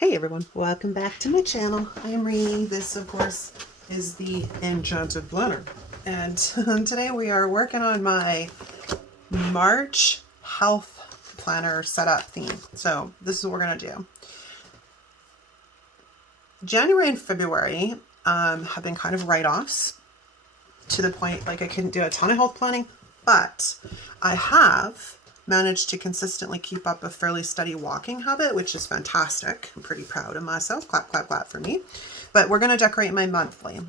Hey everyone, welcome back to my channel. I am Rini. This, of course, is the Enchanted planner. And today we are working on my March health planner setup theme. So this is what we're going to do. January and February have been kind of write-offs to the point like I couldn't do a ton of health planning, but I have managed to consistently keep up a fairly steady walking habit, which is fantastic. I'm pretty proud of myself. Clap, clap, clap for me. But we're going to decorate my monthly.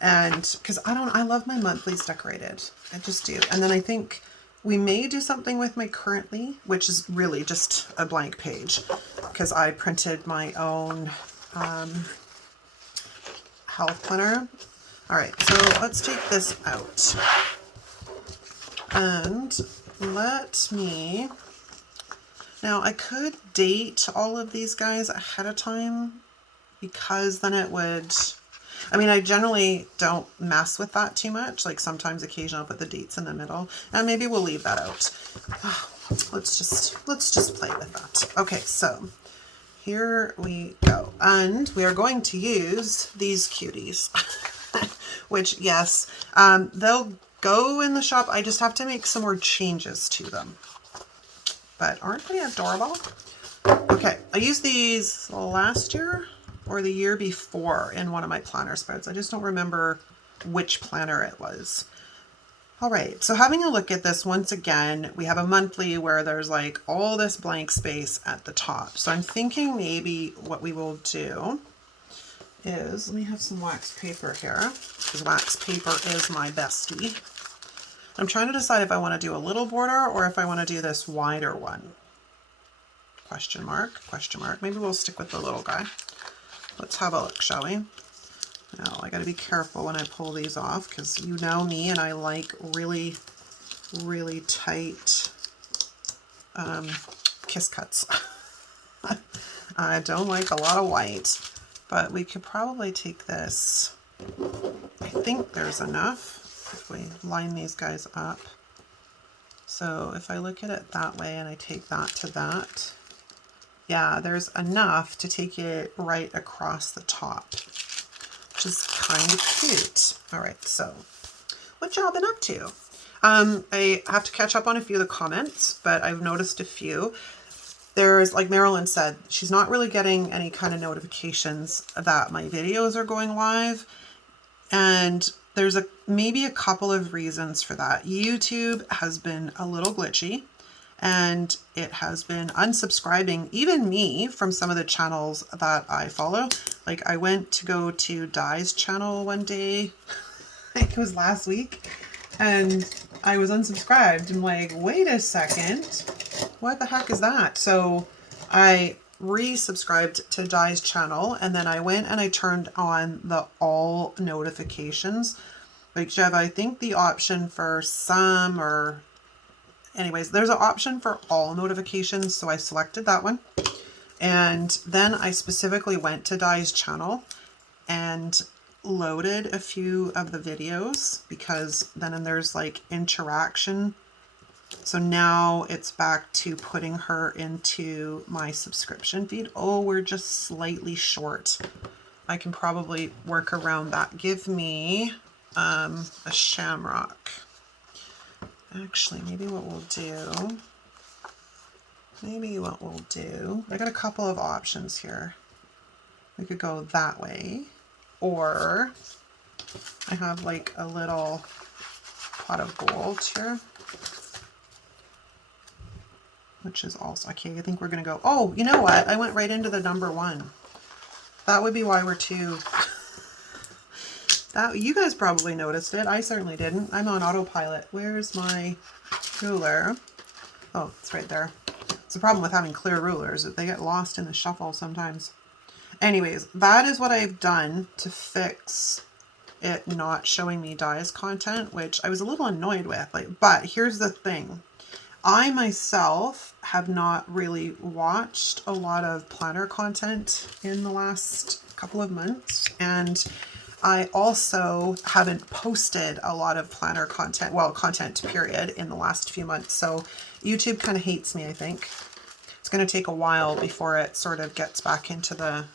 And because I love my monthlies decorated. I just do. And then I think we may do something with my currently, which is really just a blank page because I printed my own health planner. All right, so let's take this out. And let me, now I could date all of these guys ahead of time because then it would, I mean, I generally don't mess with that too much. Like sometimes occasionally I'll put the dates in the middle and maybe we'll leave that out. Let's just play with that. Okay, so here we go. And we are going to use these cuties, which yes, they'll go in the shop. I just have to make some more changes to them. But aren't they adorable? Okay, I used these last year or the year before in one of my planner spreads. I just don't remember which planner it was. All right, so having a look at this once again, we have a monthly where there's like all this blank space at the top. So I'm thinking maybe what we will do is, let me have some wax paper here, because wax paper is my bestie. I'm trying to decide if I want to do a little border or if I want to do this wider one. Question mark, question mark. Maybe we'll stick with the little guy. Let's have a look, shall we? Now, I got to be careful when I pull these off because you know me and I like really, really tight kiss cuts. I don't like a lot of white, but we could probably take this. I think there's enough if we line these guys up. So if I look at it that way and I take that to that, yeah, there's enough to take it right across the top, which is kind of cute. All right, so what y'all been up to? I have to catch up on a few of the comments, but I've noticed a few. There's, like Marilyn said, she's not really getting any kind of notifications that my videos are going live. And there's maybe a couple of reasons for that. YouTube has been a little glitchy and it has been unsubscribing even me from some of the channels that I follow. Like I went to go to Di's channel one day, I think it was last week, and I was unsubscribed. I'm like, wait a second, what the heck is that? So I resubscribed to Di's channel and then I went and I turned on the all notifications. Like you have, I think, the option for some, or anyways, there's an option for all notifications. So I selected that one. And then I specifically went to Di's channel and loaded a few of the videos because then there's like interaction. So now it's back to putting her into my subscription feed. Oh, we're just slightly short. I can probably work around that. Give me a shamrock. Actually, maybe what we'll do, I got a couple of options here. We could go that way, or I have like a little pot of gold here, which is also, okay, I think we're going to go, oh, you know what? I went right into the number one. That would be why we're two. That, you guys probably noticed it. I certainly didn't. I'm on autopilot. Where's my ruler? Oh, it's right there. It's the problem with having clear rulers, that they get lost in the shuffle sometimes. Anyways, that is what I've done to fix it not showing me Di's content, which I was a little annoyed with. But here's the thing. I myself have not really watched a lot of planner content in the last couple of months, and I also haven't posted a lot of planner content, well, content period, in the last few months. So YouTube kind of hates me, I think. It's going to take a while before it sort of gets back into the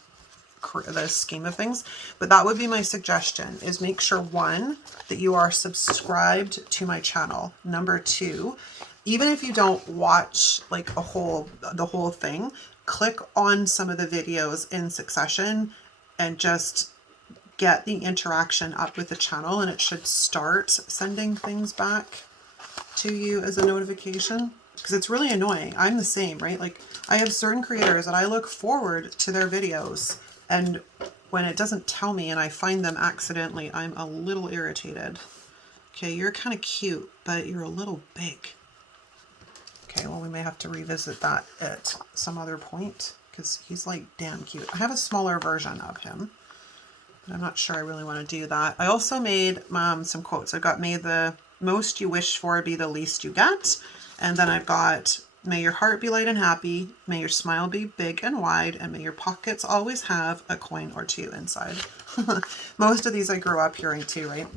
scheme of things. But that would be my suggestion, is make sure, one, that you are subscribed to my channel. Number two, even if you don't watch like the whole thing, click on some of the videos in succession and just get the interaction up with the channel, and it should start sending things back to you as a notification, because it's really annoying. I'm the same, right? Like, I have certain creators that I look forward to their videos, and when it doesn't tell me and I find them accidentally, I'm a little irritated. Okay, you're kind of cute, but you're a little big. Okay, well, we may have to revisit that at some other point, because he's like damn cute. I have a smaller version of him, but I'm not sure I really want to do that. I also made some quotes. I've got, may the most you wish for be the least you get. And then I've got, may your heart be light and happy, may your smile be big and wide, and may your pockets always have a coin or two inside. Most of these I grew up hearing too, right?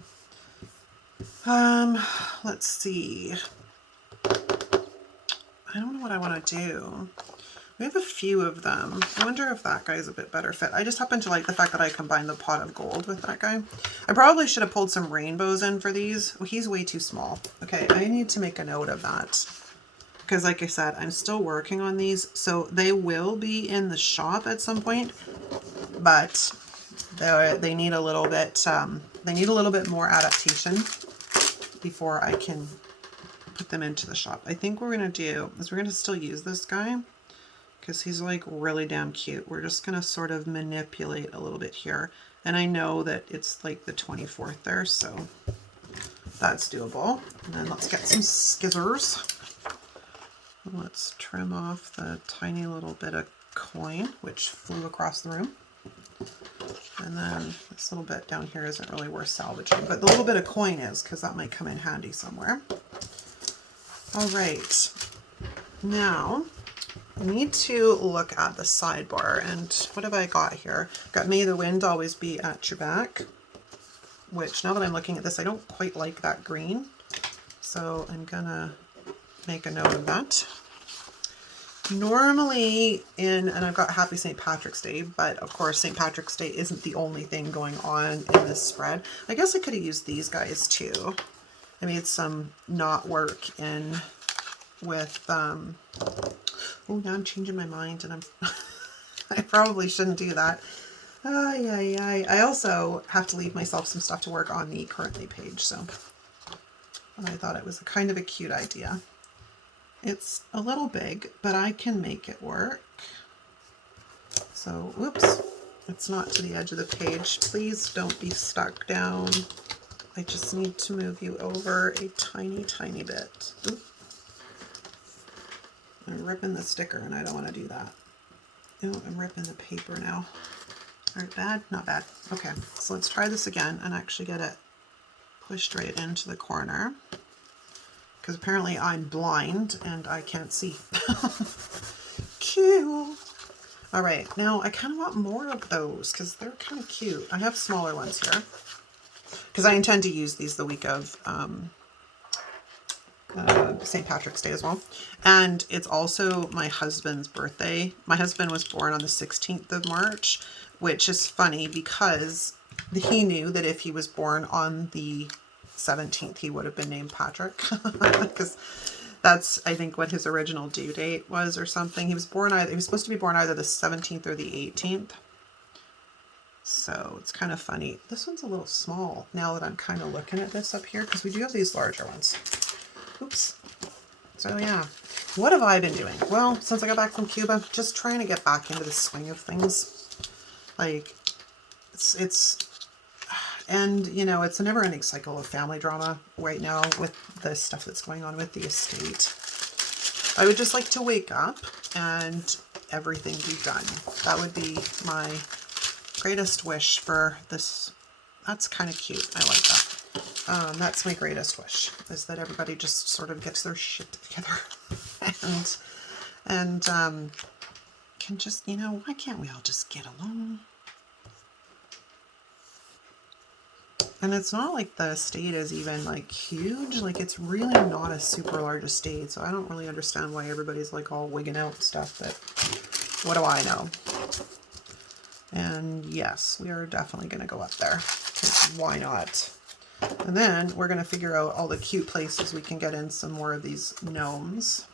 Let's see. I don't know what I want to do. We have a few of them. I wonder if that guy's a bit better fit. I just happen to like the fact that I combined the pot of gold with that guy. I probably should have pulled some rainbows in for these. Well, he's way too small. Okay, I need to make a note of that, because like I said, I'm still working on these. So they will be in the shop at some point, but they need a little bit, more adaptation before I can put them into the shop. I think what we're going to do is we're going to still use this guy, because he's like really damn cute. We're just going to sort of manipulate a little bit here. And I know that it's like the 24th there, so that's doable. And then let's get some scissors. Let's trim off the tiny little bit of coin, which flew across the room. And then this little bit down here isn't really worth salvaging, but the little bit of coin is, because that might come in handy somewhere. All right, now I need to look at the sidebar, and what have I got here? Got may the wind always be at your back, which now that I'm looking at this, I don't quite like that green. So I'm gonna make a note of that. Normally and I've got Happy St. Patrick's Day, but of course St. Patrick's Day isn't the only thing going on in this spread. I guess I could have used these guys too. I made some knot work in with, oh, now I'm changing my mind, and I probably shouldn't do that. I also have to leave myself some stuff to work on the currently page, so I thought it was kind of a cute idea. It's a little big, but I can make it work. So, whoops, it's not to the edge of the page. Please don't be stuck down. I just need to move you over a tiny, tiny bit. Oop. I'm ripping the sticker, and I don't want to do that. Oh, I'm ripping the paper now. All right, bad? Not bad. Okay, so let's try this again and actually get it pushed right into the corner, because apparently I'm blind and I can't see. Cute. All right, now I kind of want more of those because they're kind of cute. I have smaller ones here because I intend to use these the week of St. Patrick's Day as well. And it's also my husband's birthday. My husband was born on the 16th of March, which is funny because he knew that if he was born on the 17th, he would have been named Patrick, because that's, I think, what his original due date was or something. He was supposed to be born either the 17th or the 18th. So it's kind of funny. This one's a little small now that I'm kind of looking at this up here, because we do have these larger ones. Oops. So yeah, what have I been doing? Well, since I got back from Cuba, just trying to get back into the swing of things. Like, and you know, it's a never-ending cycle of family drama right now with the stuff that's going on with the estate. I would just like to wake up and everything be done. That would be my greatest wish for this. That's kind of cute. I like that. That's my greatest wish, is that everybody just sort of gets their shit together and can just, you know, why can't we all just get along? And it's not like the estate is even like huge. Like it's really not a super large estate. So I don't really understand why everybody's like all wigging out stuff, but what do I know? And yes, we are definitely going to go up there. 'Cause why not? And then we're going to figure out all the cute places we can get in some more of these gnomes.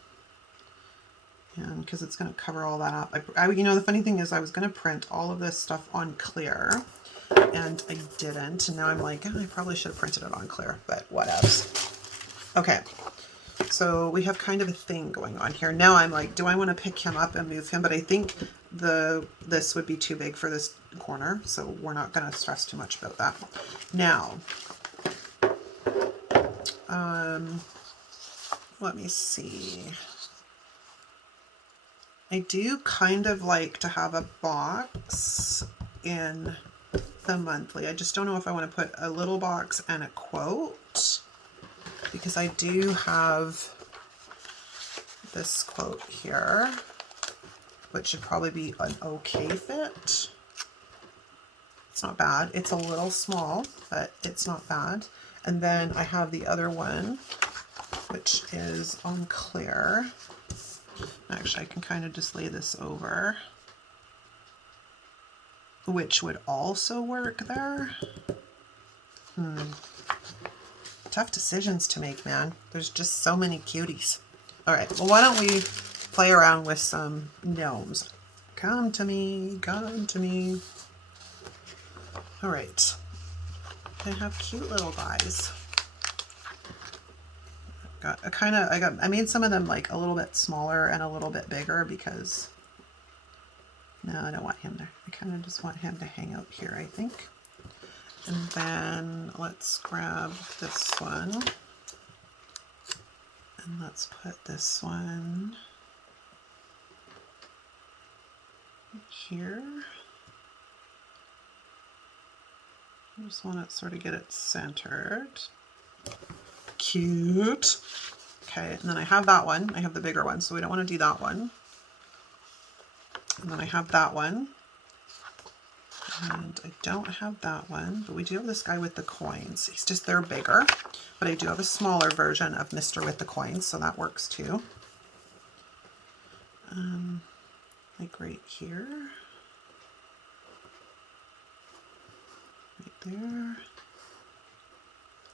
And because it's going to cover all that up. You know, the funny thing is I was going to print all of this stuff on clear. And I didn't. And now I'm like, oh, I probably should have printed it on clear, but what else? Okay. So we have kind of a thing going on here. Now I'm like, do I want to pick him up and move him? But I think this would be too big for this corner. So we're not going to stress too much about that. Now, let me see. I do kind of like to have a box in the monthly. I just don't know if I want to put a little box and a quote, because I do have this quote here, which should probably be an okay fit. It's not bad. It's a little small, but it's not bad. And then I have the other one, which is on clear. Actually, I can kind of just lay this over, which would also work there. Tough decisions to make, man. There's just so many cuties. All right, well, why don't we play around with some gnomes? Come to me, come to me. All right, they have cute little guys. I made some of them like a little bit smaller and a little bit bigger because, no, I don't want him there. I kind of just want him to hang out here, I think. And then let's grab this one. And let's put this one here. I just want to sort of get it centered. Cute. Okay, and then I have that one. I have the bigger one, so we don't want to do that one. And then I have that one. And I don't have that one, but we do have this guy with the coins. He's just, they're bigger, but I do have a smaller version of Mr. with the coins, so that works too. Like right here. Right there.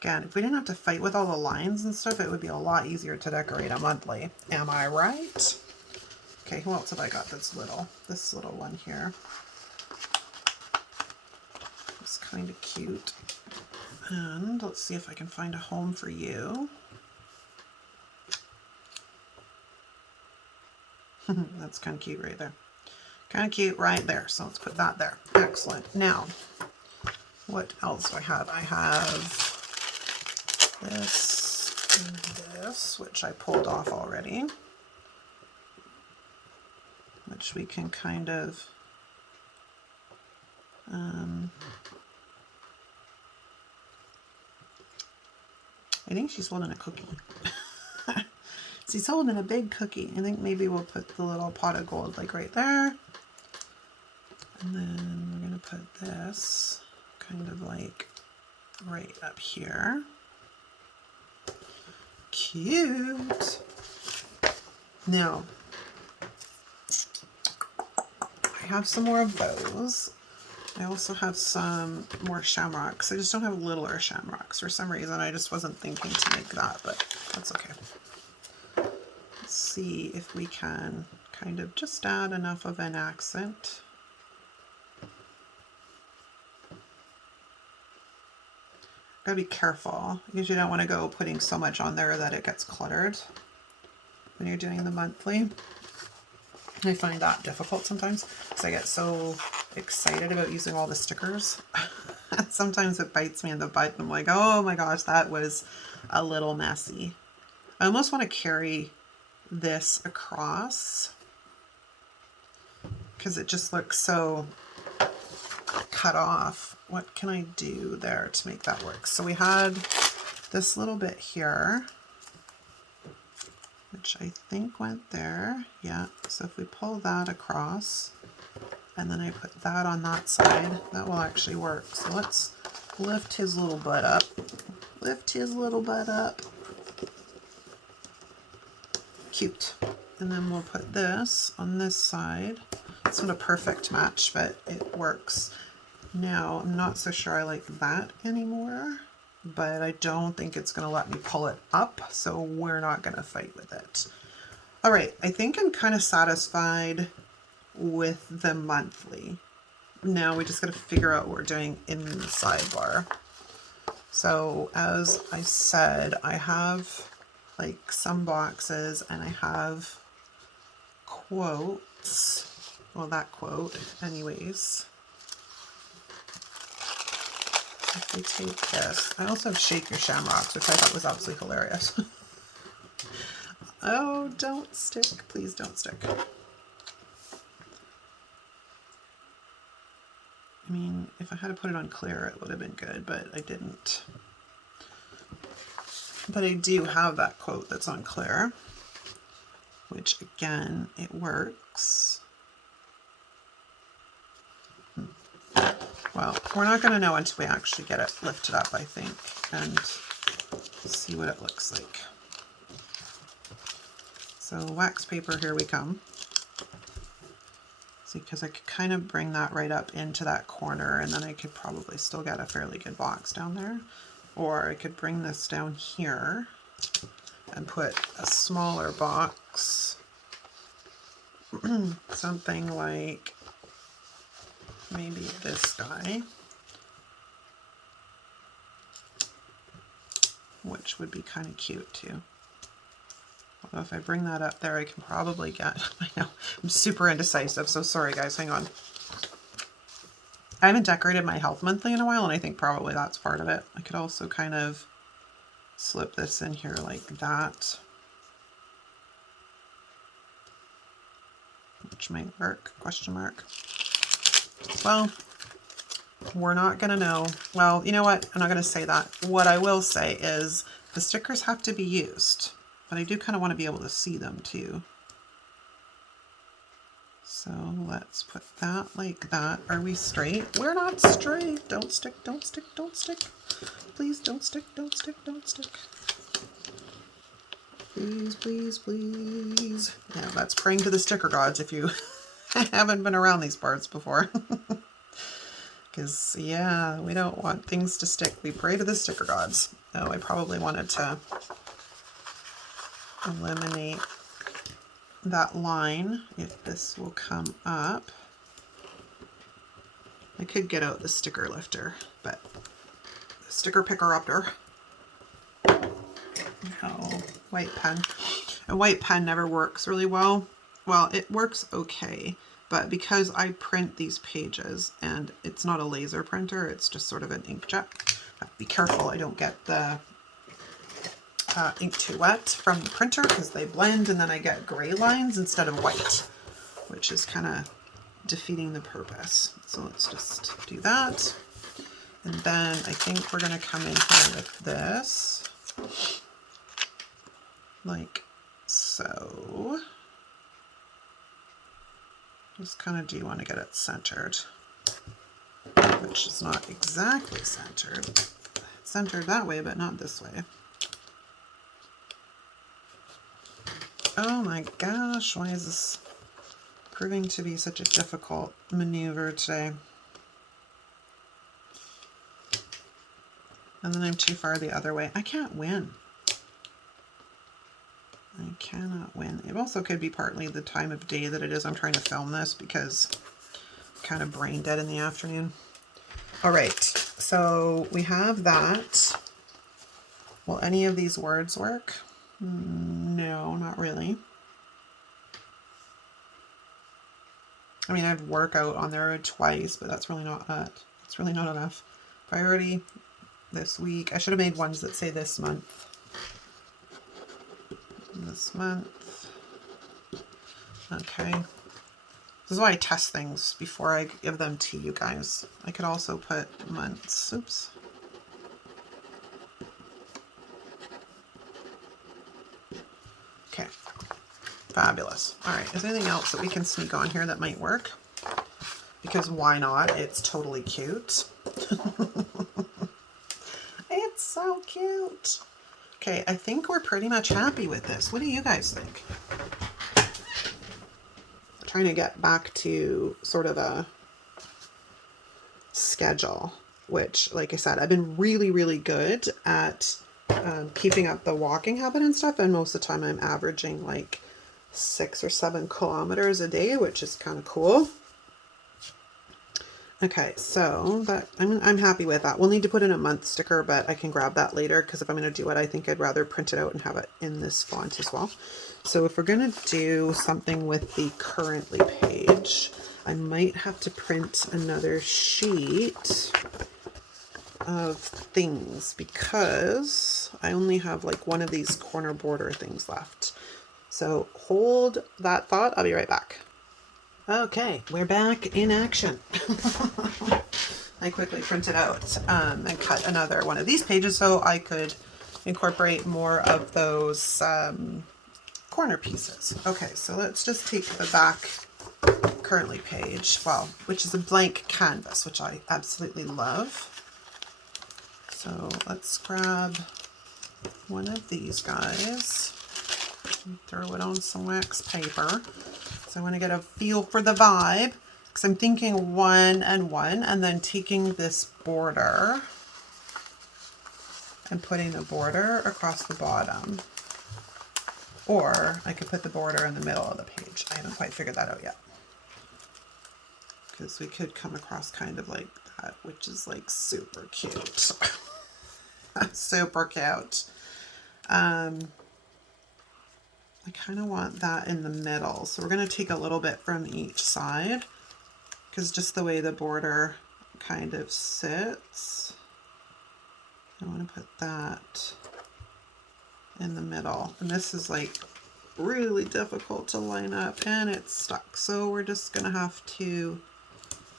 Again, if we didn't have to fight with all the lines and stuff, it would be a lot easier to decorate a monthly. Am I right? Okay, who else have I got that's little? This little one here. It's kind of cute. And let's see if I can find a home for you. That's kind of cute right there. Kind of cute right there. So let's put that there. Excellent. Now, what else do I have? I have this and this, which I pulled off already, which we can kind of I think she's holding a cookie. She's holding a big cookie. I think maybe we'll put the little pot of gold like right there. And then we're going to put this kind of like right up here. Cute. Now, I have some more of those. I also have some more shamrocks. I just don't have littler shamrocks. For some reason, I just wasn't thinking to make that, but that's okay. Let's see if we can kind of just add enough of an accent. Gotta be careful because you don't want to go putting so much on there that it gets cluttered when you're doing the monthly. I find that difficult sometimes because I get so excited about using all the stickers. Sometimes it bites me in the butt and I'm like, oh my gosh, that was a little messy. I almost want to carry this across because it just looks so cut off. What can I do there to make that work? So we had this little bit here, which I think went there. Yeah, so if we pull that across and then I put that on that side, that will actually work. So let's Lift his little butt up. Lift his little butt up. Cute. And then we'll put this on this side. It's not a perfect match, but it works. Now, I'm not so sure I like that anymore, but I don't think it's going to let me pull it up, so we're not going to fight with it. All right, I think I'm kind of satisfied with the monthly. Now we just got to figure out what we're doing in the sidebar. So as I said, I have like some boxes and I have quotes. Well, that quote anyways. If we take this, I also have Shake Your Shamrocks, which I thought was absolutely hilarious. Oh, don't stick. Please don't stick. I mean, if I had to put it on clear, it would have been good, but I didn't. But I do have that quote that's on clear, which again, it works. Well, we're not going to know until we actually get it lifted up, I think, and see what it looks like. So wax paper, here we come. See, because I could kind of bring that right up into that corner, and then I could probably still get a fairly good box down there. Or I could bring this down here and put a smaller box, something like maybe this guy, which would be kind of cute too. Although if I bring that up there, I can probably get, I know, I'm super indecisive, so sorry guys, hang on. I haven't decorated my health monthly in a while, and I think probably that's part of it. I could also kind of slip this in here like that, which might work, question mark. Well, we're not gonna know. Well, you know what? I'm not gonna say that. What I will say is the stickers have to be used, but I do kind of want to be able to see them too. So let's put that like that. Are we straight? We're not straight. Don't stick, don't stick, don't stick. Please don't stick, don't stick, don't stick. Please, please, please. Yeah, that's praying to the sticker gods if you haven't been around these parts before. Because, yeah, we don't want things to stick. We pray to the sticker gods. Oh, I probably wanted to eliminate that line if this will come up. I could get out the sticker lifter, but the sticker picker-upper. No, white pen. A white pen never works really well. Well, it works okay, but because I print these pages and it's not a laser printer, it's just sort of an inkjet. Be careful I don't get the ink too wet from the printer, because they blend and then I get gray lines instead of white, which is kind of defeating the purpose. So let's just do that. And then I think we're going to come in here with this, like so. Just kind of do want to get it centered, which is not exactly centered. It's centered that way, but not this way. Oh my gosh, why is this proving to be such a difficult maneuver today? And then I'm too far the other way. I can't win. I cannot win. It also could be partly the time of day that it is I'm trying to film this, because I'm kind of brain dead in the afternoon. All right, so we have that. Will any of these words work? No, not really. I mean, I have workout on there twice, but that's really not it's really not enough. Priority this week. I should have made ones that say this month. This month. Okay. This is why I test things before I give them to you guys. I could also put months. Oops. Okay. Fabulous. All right. Is there anything else that we can sneak on here that might work? Because why not? It's totally cute. cute. Okay, I think we're pretty much happy with this. What do you guys think? Trying to get back to sort of a schedule, which, like I said, I've been really, really good at keeping up the walking habit and stuff. And most of the time I'm averaging like 6 or 7 kilometers a day, which is kind of cool. Okay, so that I'm happy with that. We'll need to put in a month sticker, but I can grab that later because if I'm going to do it, I think I'd rather print it out and have it in this font as well. So if we're going to do something with the currently page, I might have to print another sheet of things because I only have like one of these corner border things left. So hold that thought. I'll be right back. Okay, we're back in action. I quickly printed out and cut another one of these pages so I could incorporate more of those corner pieces. Okay, so let's just take the back currently page, well, which is a blank canvas, which I absolutely love. So let's grab one of these guys and throw it on some wax paper. So I want to get a feel for the vibe because I'm thinking 1 and 1 and then taking this border and putting the border across the bottom. Or I could put the border in the middle of the page. I haven't quite figured that out yet. Because we could come across kind of like that, which is like super cute. Super cute. I kind of want that in the middle. So we're going to take a little bit from each side because just the way the border kind of sits, I want to put that in the middle. And this is like really difficult to line up and it's stuck. So we're just going to have to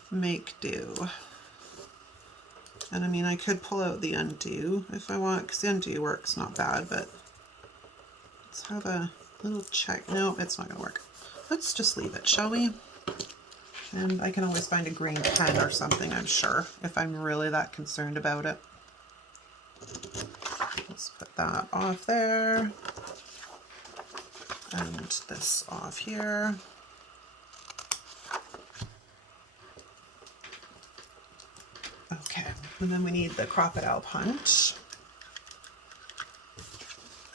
make do. And I mean, I could pull out the undo if I want because the undo works not bad, but let's have a little check. No, it's not going to work. Let's just leave it, shall we? And I can always find a green pen or something, I'm sure, if I'm really that concerned about it. Let's put that off there. And this off here. Okay, and then we need the crocodile punch.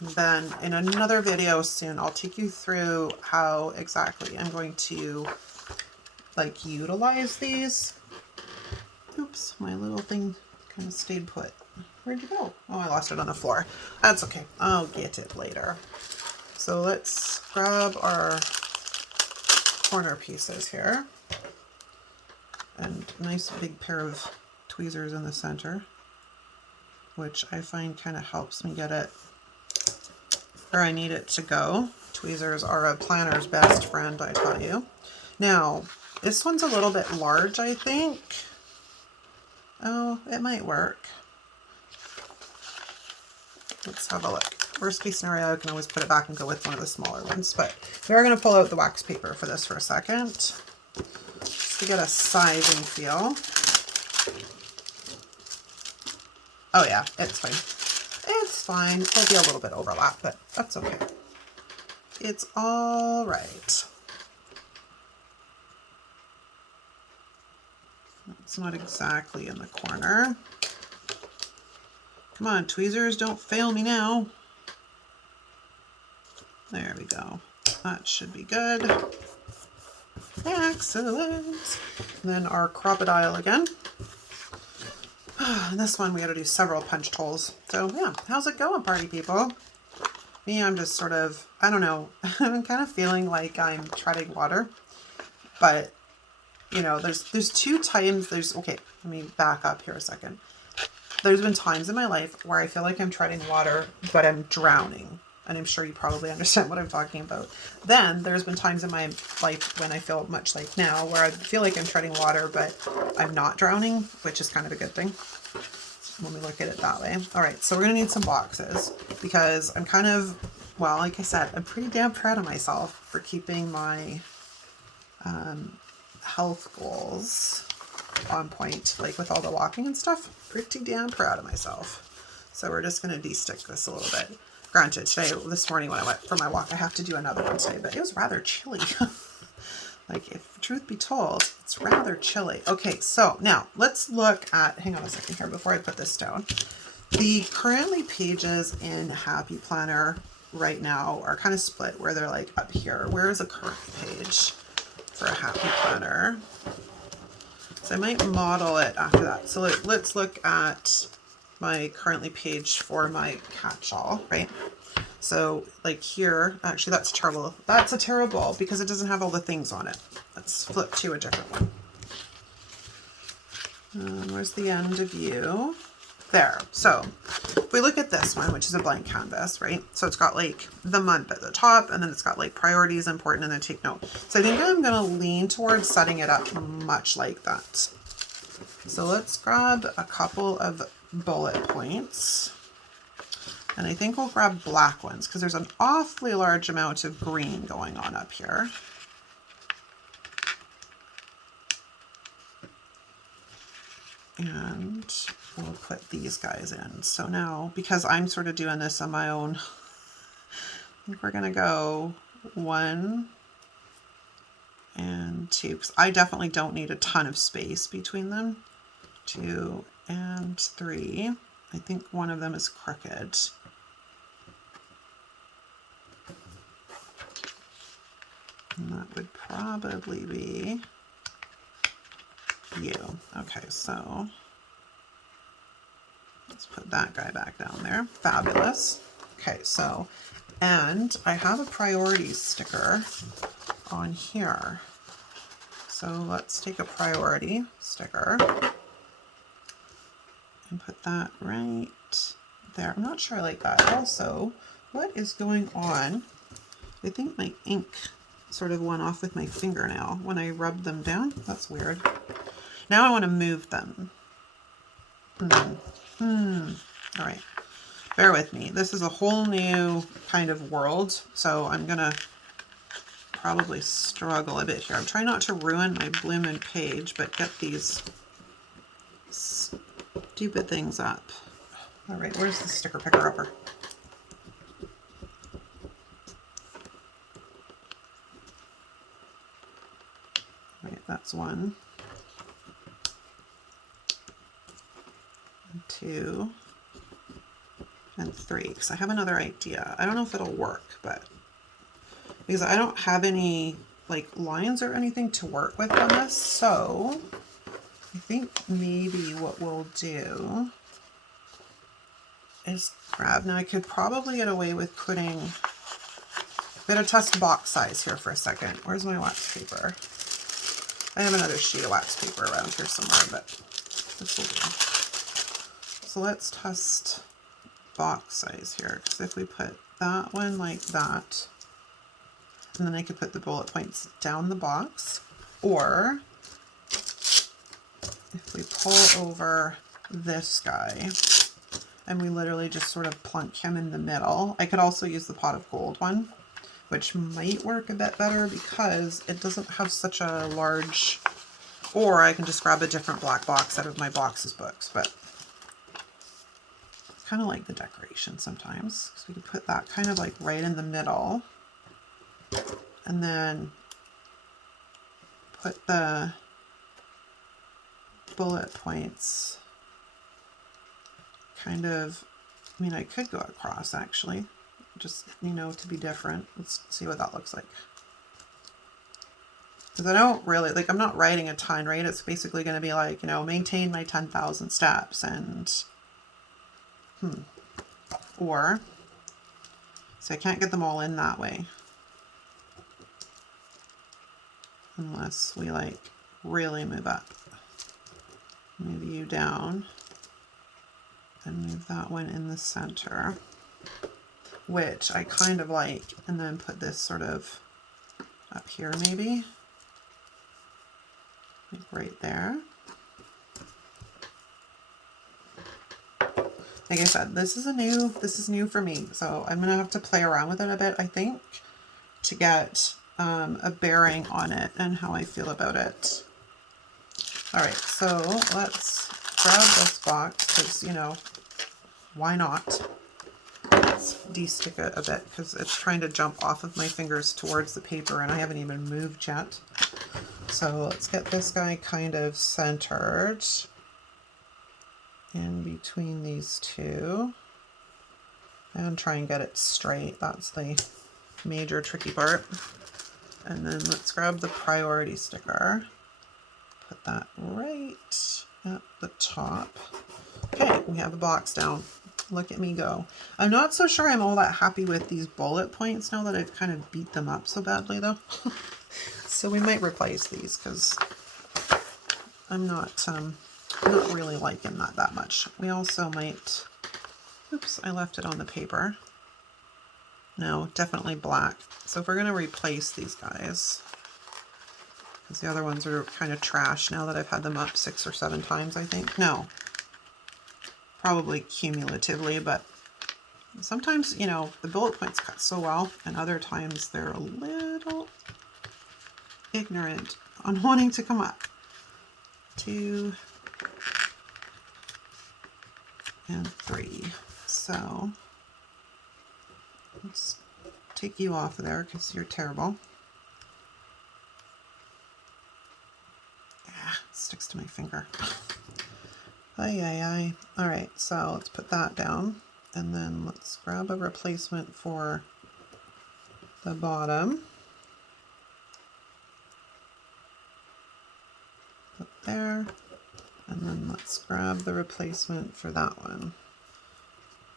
And then in another video soon, I'll take you through how exactly I'm going to like utilize these. Oops, my little thing kind of stayed put. Where'd you go? Oh, I lost it on the floor. That's okay. I'll get it later. So let's grab our corner pieces here. And a nice big pair of tweezers in the center, which I find kind of helps me get it where I need it to go. Tweezers are a planner's best friend, I tell you. Now, this one's a little bit large, I think. Oh, it might work. Let's have a look. Worst case scenario, I can always put it back and go with one of the smaller ones, but we are going to pull out the wax paper for this for a second, just to get a sizing feel. Oh yeah, it's fine. It's fine. There'll be a little bit of overlap, but that's okay. It's all right. It's not exactly in the corner. Come on, tweezers, don't fail me now. There we go. That should be good. Excellent. And then our crocodile again. This one we got to do several punched holes. So yeah, how's it going, party people? Me, I'm just sort of, I don't know, I'm kind of feeling like I'm treading water. But, you know, there's two times, okay, let me back up here a second. There's been times in my life where I feel like I'm treading water, but I'm drowning. And I'm sure you probably understand what I'm talking about. Then there's been times in my life when I feel much like now where I feel like I'm treading water, but I'm not drowning, which is kind of a good thing when we look at it that way. All right, so we're gonna need some boxes because I'm kind of, well, like I said, I'm pretty damn proud of myself for keeping my health goals on point, like with all the walking and stuff. Pretty damn proud of myself. So we're just going to de-stick this a little bit. Granted, this morning when I went for my walk, I have to do another one today, but it was rather chilly. Like, if truth be told, it's rather chilly. Okay, so now let's look at, hang on a second here before I put this down. The currently pages in Happy Planner right now are kind of split where they're like up here. Where is a current page for a Happy Planner? So I might model it after that. So let's look at my currently page for my catch-all, right? So like here, actually that's terrible. That's a terrible because it doesn't have all the things on it. Let's flip to a different one. Where's the end of you? There. So if we look at this one, which is a blank canvas, right? So it's got like the month at the top, and then it's got like priorities, important, and then take note. So I think I'm going to lean towards setting it up much like that. So let's grab a couple of bullet points. And I think we'll grab black ones because there's an awfully large amount of green going on up here. And we'll put these guys in. So now, because I'm sort of doing this on my own, I think we're going to go 1 and 2, because I definitely don't need a ton of space between them. 2 and 3. I think one of them is crooked. And that would probably be you. Okay, so let's put that guy back down there. Fabulous. Okay, so, and I have a priorities sticker on here. So let's take a priority sticker and put that right there. I'm not sure I like that. Also, what is going on? I think my ink sort of went off with my fingernail when I rubbed them down. That's weird. Now I want to move them. All right. Bear with me. This is a whole new kind of world, so I'm going to probably struggle a bit here. I'm trying not to ruin my bloomin' page, but get these stupid things up. All right, where's the sticker picker-upper? Right, that's 1. 2 and 3, because I have another idea. I don't know if it'll work, but because I don't have any like lines or anything to work with on this, so I think maybe what we'll do is grab, now I could probably get away with putting, I'm going to test box size here for a second. Where's my wax paper? I have another sheet of wax paper around here somewhere, but this will do. So let's test box size here, because if we put that one like that, and then I could put the bullet points down the box, or if we pull over this guy and we literally just sort of plunk him in the middle. I could also use the pot of gold one, which might work a bit better because it doesn't have such a large, or I can just grab a different black box out of my boxes books, but I kind of like the decoration sometimes, because we can put that kind of like right in the middle, and then put the bullet points kind of, I mean, I could go across actually, just, you know, to be different. Let's see what that looks like. Because I don't really, like, I'm not writing a ton, right? It's basically going to be like, you know, maintain my 10,000 steps and, or, so I can't get them all in that way. Unless we like really move up. Move you down and move that one in the center, which I kind of like, and then put this sort of up here maybe, like right there. Like I said, this is new for me, so I'm gonna have to play around with it a bit, I think, to get a bearing on it and how I feel about it. All right, so let's grab this box, because, you know, why not? Let's de-stick it a bit because it's trying to jump off of my fingers towards the paper and I haven't even moved yet. So let's get this guy kind of centered in between these two and try and get it straight. That's the major tricky part. And then let's grab the priority sticker, put that right at the top. Okay, we have a box down. Look at me go. I'm not so sure I'm all that happy with these bullet points now that I've kind of beat them up so badly though. So we might replace these because I'm not really liking that much. We also might, oops, I left it on the paper. No, definitely black. So if we're going to replace these guys, because the other ones are kind of trash now that I've had them up 6 or 7 times, I think. No, probably cumulatively, but sometimes, you know, the bullet points cut so well, and other times they're a little ignorant on wanting to come up. 2 and 3. So let's take you off of there because you're terrible. Yeah, it sticks to my finger. Ay, ay, ay. All right, so let's put that down and then let's grab a replacement for the bottom. Put there, and then let's grab the replacement for that one.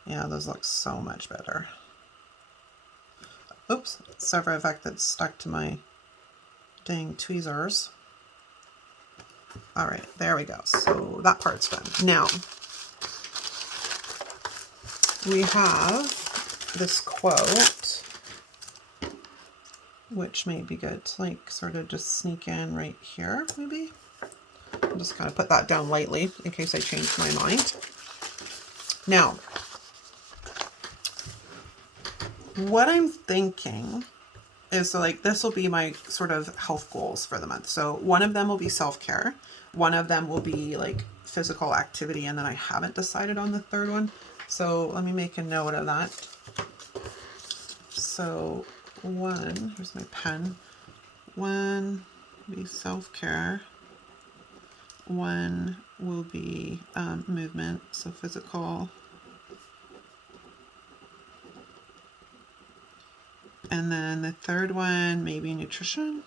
Yeah, those look so much better. Oops, sorry for the fact that it's stuck to my dang tweezers. All right, there we go. So that part's done. Now, we have this quote, which may be good to like sort of just sneak in right here, maybe. I'll just kind of put that down lightly in case I change my mind. Now, what I'm thinking is, so like this will be my sort of health goals for the month. So one of them will be self-care. One of them will be like physical activity. And then I haven't decided on the third one. So let me make a note of that. So one, here's my pen. One will be self-care. One will be movement, so physical. And then the third one, maybe nutrition.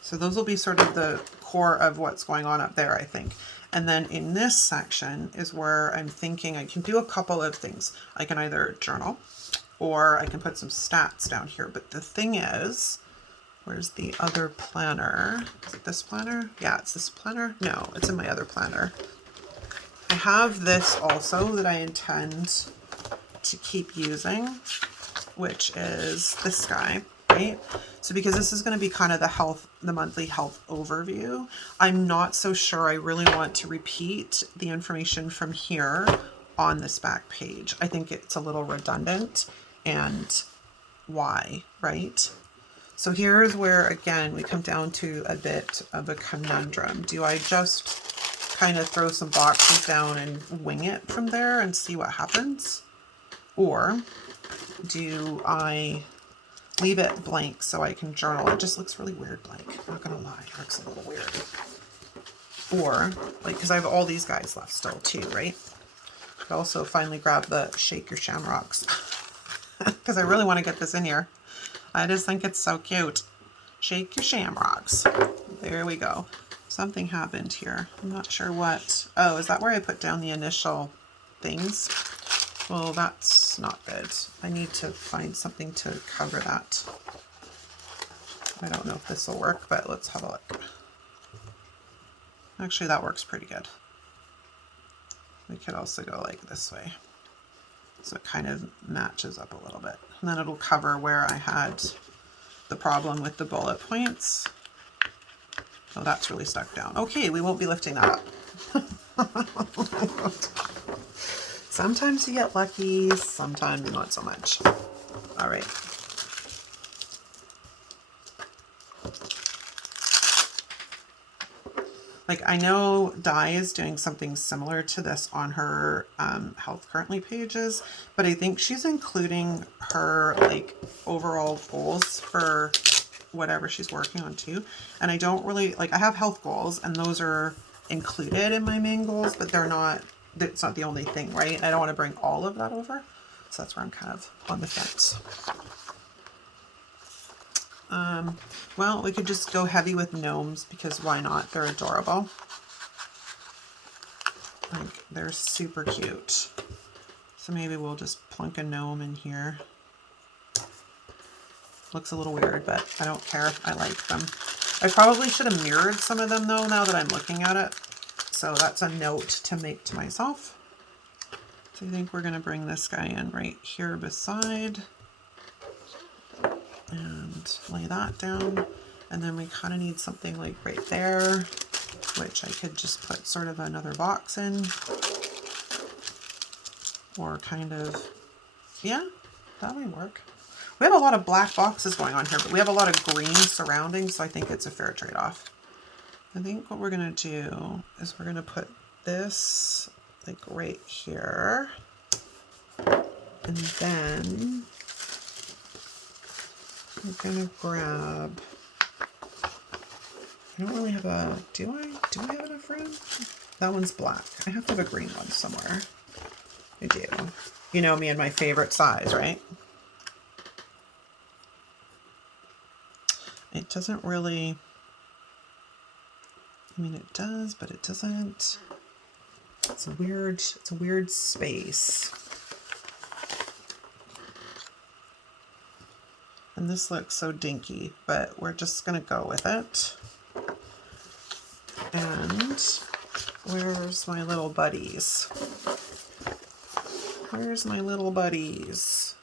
So those will be sort of the core of what's going on up there, I think. And then in this section is where I'm thinking I can do a couple of things. I can either journal or I can put some stats down here. But the thing is, where's the other planner? Is it this planner? Yeah, it's this planner. No, it's in my other planner. I have this also that I intend to keep using, which is this guy, right? So because this is going to be kind of the monthly health overview, I'm not so sure I really want to repeat the information from here on this back page. I think it's a little redundant, and why, right? So here's where, again, we come down to a bit of a conundrum. Do I just kind of throw some boxes down and wing it from there and see what happens? Or do I leave it blank so I can journal? It just looks really weird blank. I'm not gonna lie, it looks a little weird. Or, like, because I have all these guys left still too, right? I also finally grab the Shake Your Shamrocks because I really want to get this in here. I just think it's so cute. Shake Your Shamrocks. There we go. Something happened here. I'm not sure what. Oh, is that where I put down the initial things? Well, that's not good. I need to find something to cover that. I don't know if this will work, but let's have a look. Actually, that works pretty good. We could also go like this way. So it kind of matches up a little bit. And then it'll cover where I had the problem with the bullet points. Oh, that's really stuck down. Okay, we won't be lifting that up. Sometimes you get lucky, sometimes not so much. All right. Like, I know Di is doing something similar to this on her Health Currently pages, but I think she's including her like overall goals for whatever she's working on too. And I don't really, like, I have health goals and those are included in my main goals, but they're not, it's not the only thing, right? I don't want to bring all of that over. So that's where I'm kind of on the fence. Well, we could just go heavy with gnomes because why not? They're adorable. Like, they're super cute. So maybe we'll just plunk a gnome in here. Looks a little weird, but I don't care. I like them. I probably should have mirrored some of them though, now that I'm looking at it. So that's a note to make to myself. So I think we're gonna bring this guy in right here beside and lay that down. And then we kind of need something like right there, which I could just put sort of another box in. Or kind of, yeah, that might work. We have a lot of black boxes going on here, but we have a lot of green surroundings, so I think it's a fair trade-off. I think what we're gonna do is we're gonna put this like right here. And then I'm gonna grab, I don't really have a, do I have enough room? That one's black. I have to have a green one somewhere. I do. You know me and my favorite size, right? It doesn't really, I mean it does, but it doesn't. It's a weird space. And this looks so dinky, but we're just gonna go with it. And where's my little buddies? Where's my little buddies?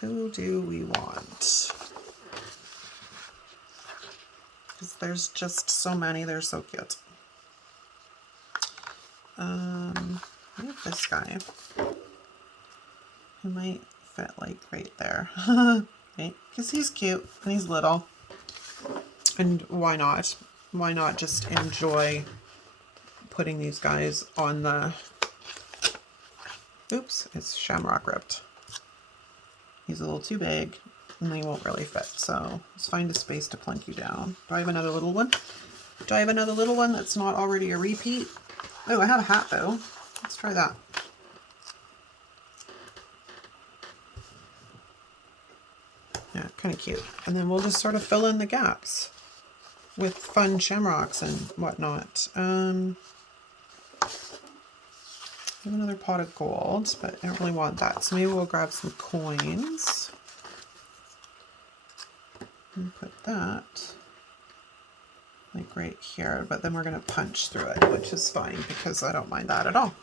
Who do we want? Because there's just so many, they're so cute. I have this guy who might fit like right there. Right? Because he's cute and he's little. And why not? Why not just enjoy putting these guys on the, oops, it's shamrock ripped. He's a little too big and they won't really fit. So let's find a space to plunk you down. Do I have another little one? Do I have another little one that's not already a repeat? Oh, I have a hat though. Let's try that. Yeah, kind of cute. And then we'll just sort of fill in the gaps with fun shamrocks and whatnot. I have another pot of gold, but I don't really want that. So maybe we'll grab some coins and put that like right here, but then we're going to punch through it, which is fine because I don't mind that at all.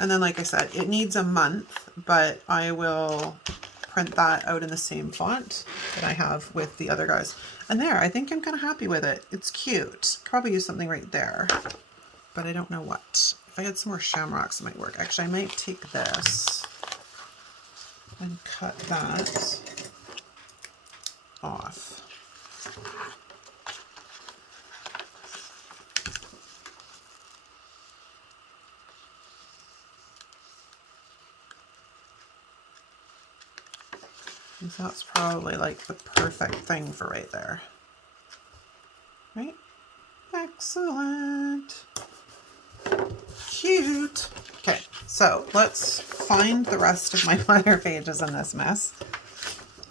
And then, like I said, it needs a month, but I will print that out in the same font that I have with the other guys. And there, I think I'm kind of happy with it. It's cute. Could probably use something right there, but I don't know what. If I had some more shamrocks, it might work. Actually, I might take this and cut that off. So that's probably like the perfect thing for right there. Right? Excellent. Cute. Okay, so let's find the rest of my planner pages in this mess.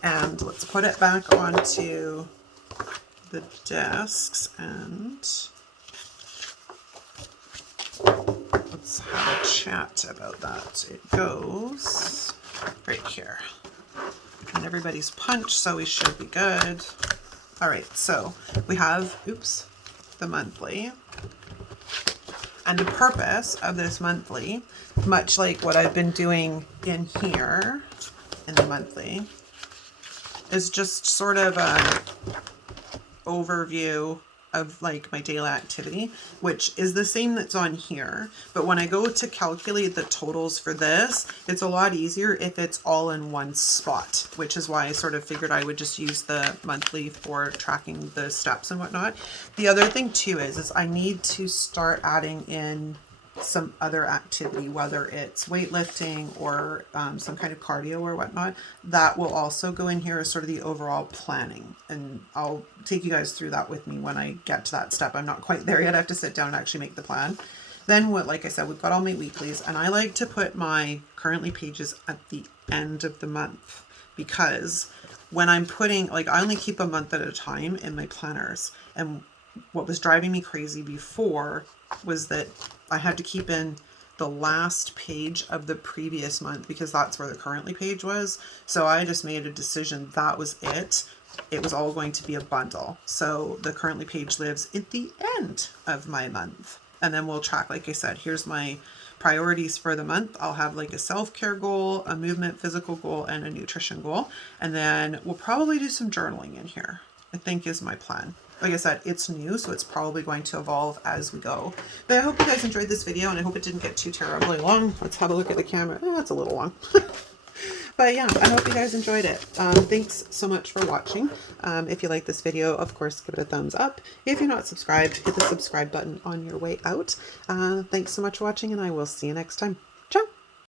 And let's put it back onto the desks and let's have a chat about that. It goes right here. And everybody's punched, so we should be good. All right, so we have, oops, the monthly. And the purpose of this monthly, much like what I've been doing in here in the monthly, is just sort of an overview of like my daily activity, which is the same that's on here. But when I go to calculate the totals for this, it's a lot easier if it's all in one spot, which is why I sort of figured I would just use the monthly for tracking the steps and whatnot. The other thing too is I need to start adding in some other activity, whether it's weightlifting or some kind of cardio or whatnot. That will also go in here as sort of the overall planning, and I'll take you guys through that with me when I get to that step. I'm not quite there yet. I have to sit down and actually make the plan. Then what, like I said, we've got all my weeklies, and I like to put my currently pages at the end of the month, because when I'm putting, like, I only keep a month at a time in my planners, and what was driving me crazy before was that I had to keep in the last page of the previous month because that's where the currently page was. So I just made a decision that was it. It was all going to be a bundle. So the currently page lives at the end of my month. And then we'll track, like I said, here's my priorities for the month. I'll have like a self-care goal, a movement physical goal, and a nutrition goal. And then we'll probably do some journaling in here, I think is my plan. Like I said, it's new, so it's probably going to evolve as we go. But I hope you guys enjoyed this video, and I hope it didn't get too terribly long. Let's have a look at the camera. It's a little long. But yeah, I hope you guys enjoyed it. Thanks so much for watching. If you like this video, of course, give it a thumbs up. If you're not subscribed, hit the subscribe button on your way out. Thanks so much for watching, and I will see you next time.